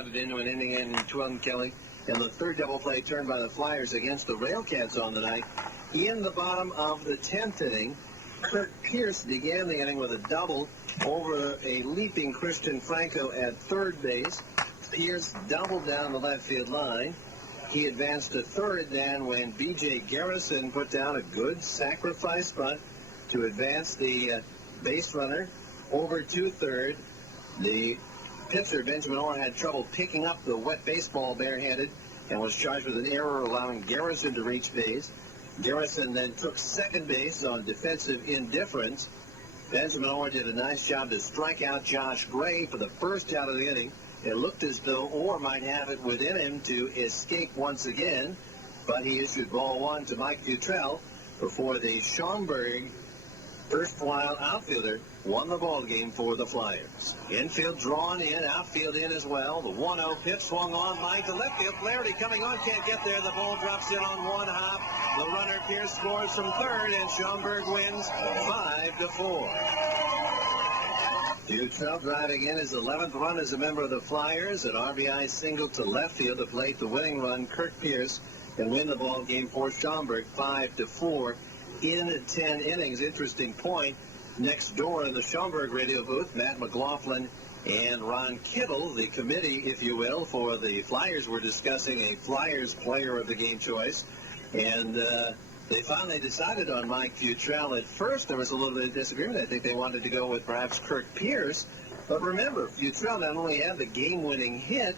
rounded into an inning in Twelton Kelly. And the third double play turned by the Flyers against the Railcats on the night. In the bottom of the 10th inning, Kirk Pierce began the inning with a double over a leaping Christian Franco at third base. Pierce doubled down the left field line. He advanced to third then when B.J. Garrison put down a good sacrifice bunt to advance the base runner over to third. The pitcher, Benjamin Orr, had trouble picking up the wet baseball barehanded and was charged with an error allowing Garrison to reach base. Garrison then took second base on defensive indifference. Benjamin Orr did a nice job to strike out Josh Gray for the first out of the inning. It looked as though Orr might have it within him to escape once again, but he issued ball one to Mike Futrell before the Schaumburg first wild outfielder won the ball game for the Flyers. Infield drawn in, outfield in as well. The 1-0 pitch swung on line to left field. Flaherty coming on, can't get there. The ball drops in on one hop. The runner Pierce scores from third, and Schaumburg wins 5-4. Futrell driving in his 11th run as a member of the Flyers. An RBI single to left field to plate the winning run. Kirk Pierce can win the ball game for Schaumburg 5-4 in 10 innings. Interesting point. Next door in the Schaumburg radio booth, Matt McLaughlin and Ron Kittle, the committee, if you will, for the Flyers, were discussing a Flyers player of the game choice. And they finally decided on Mike Futrell. At first, there was a little bit of disagreement. I think they wanted to go with perhaps Kirk Pierce. But remember, Futrell not only had the game-winning hit,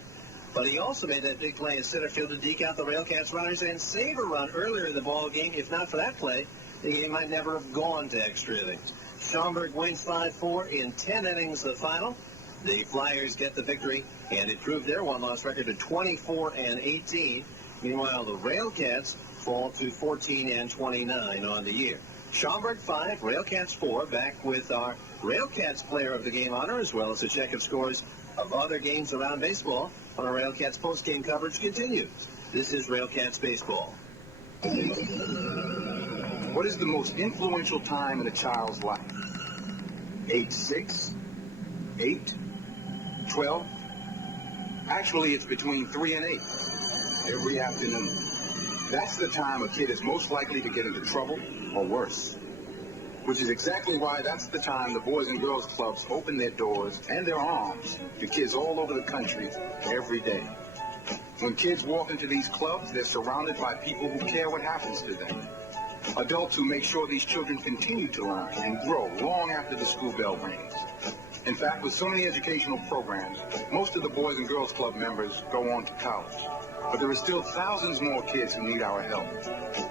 but he also made that big play in center field to deke out the Railcats runners and save a run earlier in the ball game. If not for that play, the game might never have gone to extra innings. Schaumburg wins 5-4 in 10 innings the final. The Flyers get the victory and improved their one-loss record to 24-18. Meanwhile, the Railcats fall to 14-29 on the year. Schaumburg 5, Railcats 4. Back with our Railcats player of the game honor, as well as a check of scores of other games around baseball. On our Railcats post-game coverage continues. This is Railcats Baseball. What is the most influential time in a child's life? Age 6? 8? 12? Actually, it's between 3 and 8. Every afternoon. That's the time a kid is most likely to get into trouble or worse. Which is exactly why that's the time the Boys and Girls Clubs open their doors and their arms to kids all over the country every day. When kids walk into these clubs, they're surrounded by people who care what happens to them. Adults who make sure these children continue to learn and grow long after the school bell rings. In fact, with so many educational programs, most of the Boys and Girls Club members go on to college. But there are still thousands more kids who need our help.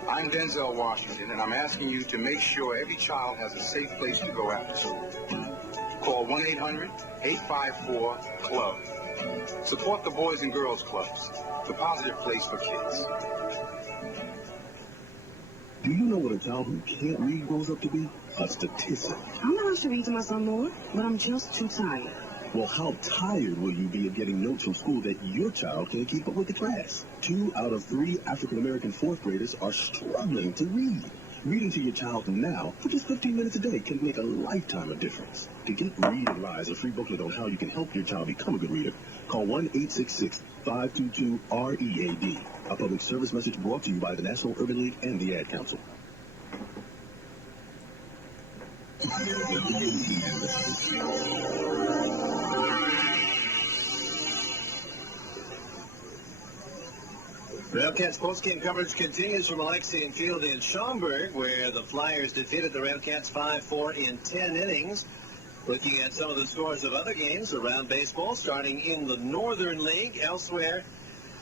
I'm Denzel Washington, and I'm asking you to make sure every child has a safe place to go after school. Call 1-800-854-CLUB. Support the Boys and Girls Clubs, the positive place for kids. Do you know what a child who can't read grows up to be? A statistic. I'm not to read to my son more, but I'm just too tired. Well, how tired will you be of getting notes from school that your child can't keep up with the class? 2 out of 3 African-American 4th graders are struggling to read. Reading to your child now for just 15 minutes a day can make a lifetime of difference. To get Read and Rise, a free booklet on how you can help your child become a good reader, call 1-866-522-READ. A public service message brought to you by the National Urban League and the Ad Council. Railcats post-game coverage continues from Alexian Field in Schaumburg, where the Flyers defeated the Railcats 5-4 in 10 innings. Looking at some of the scores of other games around baseball, starting in the Northern League. Elsewhere,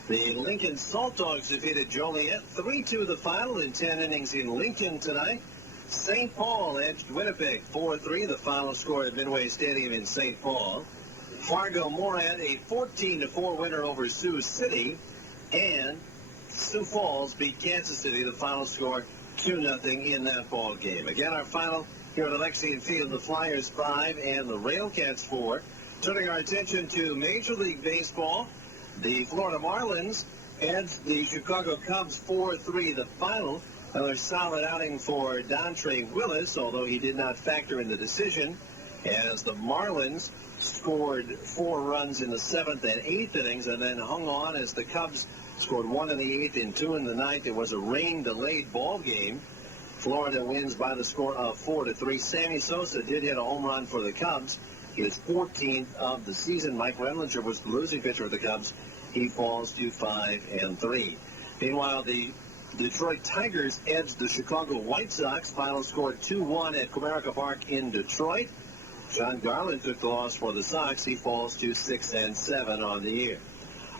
the Lincoln Salt Dogs defeated Joliet 3-2 the final in 10 innings in Lincoln tonight. St. Paul edged Winnipeg 4-3, the final score at Midway Stadium in St. Paul. Fargo-Moorhead a 14-4 winner over Sioux City, and Sioux Falls beat Kansas City, the final score 2-0 in that ball game. Again, our final here at Alexian Field, the Flyers 5 and the Railcats 4. Turning our attention to Major League Baseball, the Florida Marlins edged the Chicago Cubs 4-3 the final. Another solid outing for Dontre Willis, although he did not factor in the decision. as the Marlins scored 4 runs in the 7th and 8th innings and then hung on as the Cubs scored 1 in the 8th and 2 in the 9th. It was a rain-delayed ball game. Florida wins by the score of 4-3. Sammy Sosa did hit a home run for the Cubs. His 14th of the season. Mike Remlinger was the losing pitcher of the Cubs. He falls to 5-3. Meanwhile, the Detroit Tigers edged the Chicago White Sox. Final score 2-1 at Comerica Park in Detroit. John Garland took the loss for the Sox. He falls to 6-7 on the year.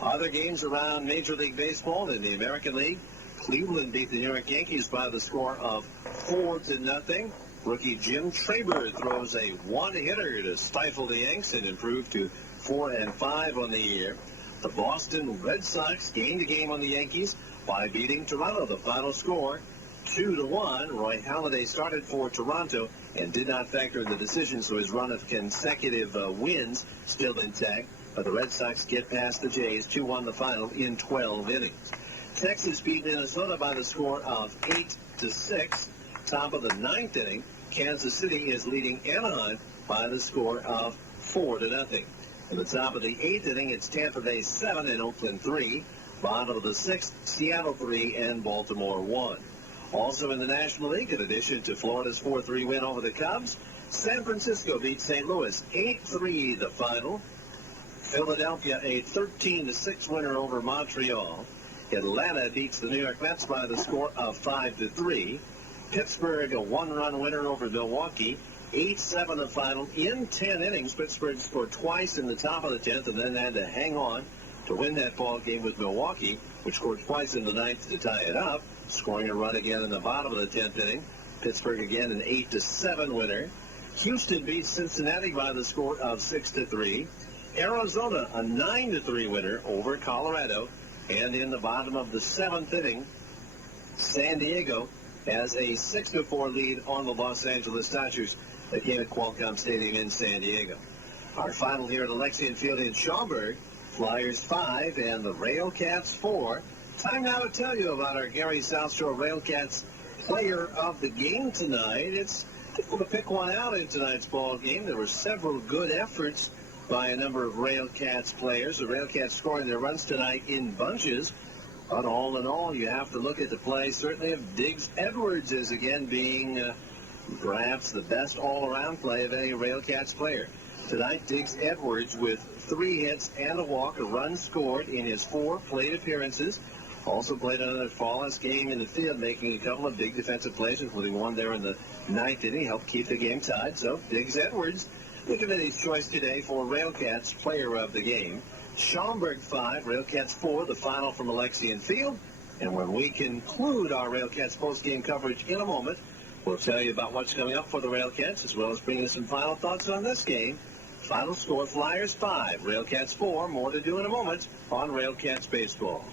Other games around Major League Baseball in the American League. Cleveland beat the New York Yankees by the score of 4-0. Rookie Jim Traber throws a one-hitter to stifle the Yanks and improve to 4-5 on the year. The Boston Red Sox gained a game on the Yankees by beating Toronto. The final score 2-1. Roy Halladay started for Toronto and did not factor in the decision, so his run of consecutive wins still intact. But the Red Sox get past the Jays 2-1 the final in 12 innings. Texas beat Minnesota by the score of 8-6. Top of the 9th inning, Kansas City is leading Anaheim by the score of 4-0. In the top of the 8th inning, it's Tampa Bay 7 and Oakland 3. Bottom of the 6th, Seattle 3 and Baltimore 1. Also in the National League, in addition to Florida's 4-3 win over the Cubs, San Francisco beat St. Louis 8-3 the final. Philadelphia a 13-6 winner over Montreal. Atlanta beats the New York Mets by the score of 5-3. Pittsburgh a one-run winner over Milwaukee. 8-7 the final. In 10 innings, Pittsburgh scored twice in the top of the 10th and then had to hang on to win that ball game with Milwaukee, which scored twice in the 9th to tie it up, scoring a run again in the bottom of the 10th inning. Pittsburgh again an 8-7 winner. Houston beats Cincinnati by the score of 6-3. Arizona a 9-3 winner over Colorado. And in the bottom of the 7th inning, San Diego has a 6-4 lead on the Los Angeles Dodgers. That game at Qualcomm Stadium in San Diego. Our final here at Alexian Field in Schaumburg, Flyers 5 and the Railcats 4. Time now to tell you about our Gary South Shore Railcats player of the game tonight. It's difficult to pick one out in tonight's ball game. There were several good efforts by a number of Railcats players. The Railcats scoring their runs tonight in bunches. But all in all, you have to look at the play certainly of Diggs Edwards as again being perhaps the best all-around play of any Railcats player. Tonight, Diggs Edwards with 3 hits and a walk, a run scored in his 4 plate appearances. Also played another flawless game in the field, making a couple of big defensive plays, including one there in the 9th inning, helped keep the game tied. So Diggs Edwards, the committee's choice today for Railcats player of the game. Schaumburg 5, Railcats 4, the final from Alexian Field. And when we conclude our Railcats post-game coverage in a moment, we'll tell you about what's coming up for the Railcats, as well as bring you some final thoughts on this game. Final score, Flyers 5, Railcats 4. More to do in a moment on Railcats Baseball.